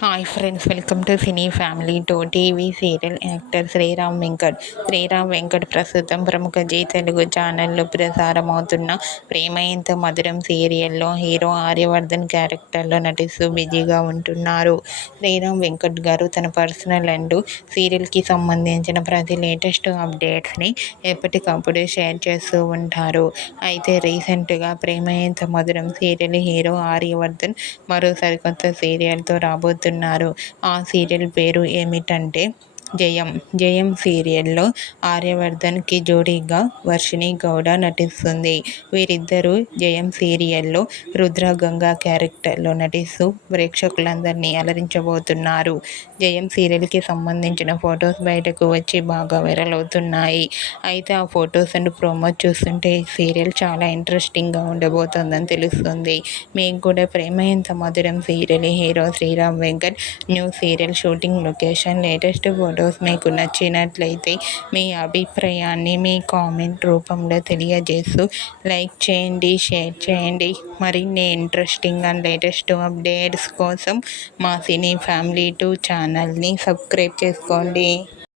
Hi friends, welcome to cine family two. TV serial actor Sriram Venkat. ప్రస్తుతం ప్రముఖ G Telugu ఛానల్లో ప్రసారమవుతున్న ప్రేమ ఎంత మధురం సీరియల్లో హీరో ఆర్యవర్ధన్ క్యారెక్టర్లో నటిస్తూ బిజీగా ఉంటున్నారు. శ్రీరామ్ వెంకట్ గారు తన పర్సనల్ అండ్ సీరియల్కి సంబంధించిన ప్రతి లేటెస్ట్ అప్డేట్స్ని ఎప్పటికప్పుడు షేర్ చేస్తూ ఉంటారు. అయితే రీసెంట్గా ప్రేమ ఎంత మధురం సీరియల్ హీరో ఆర్యవర్ధన్ మరో సరికొత్త సీరియల్తో రాబోతున్నారు. ఆ సీరియల్ పేరు ఏమిటంటే జయం సీరియల్లో ఆర్యవర్ధన్కి జోడీగా వర్షిణి గౌడ నటిస్తుంది. వీరిద్దరూ జయం సీరియల్లో రుద్రగంగా క్యారెక్టర్లో నటిస్తూ ప్రేక్షకులందరినీ అలరించబోతున్నారు. జయం సీరియల్కి సంబంధించిన ఫొటోస్ బయటకు వచ్చి బాగా వైరల్ అవుతున్నాయి. అయితే ఆ ఫొటోస్ అండ్ ప్రోమోస్ చూస్తుంటే ఈ సీరియల్ చాలా ఇంట్రెస్టింగ్గా ఉండబోతోందని తెలుస్తుంది. మీకు కూడా Prema Entha Madhuram serial hero Sriram Venkat new serial shooting location latest photos మీకు నచ్చినట్లయితే మీ అభిప్రాయాన్ని మీ కామెంట్ రూపంలో తెలియజేస్తూ లైక్ చేయండి, షేర్ చేయండి. మరిన్ని ఇంట్రెస్టింగ్ అండ్ లేటెస్ట్ అప్డేట్స్ కోసం మా సినీ ఫ్యామిలీ 2 ఛానల్ని సబ్స్క్రైబ్ చేసుకోండి.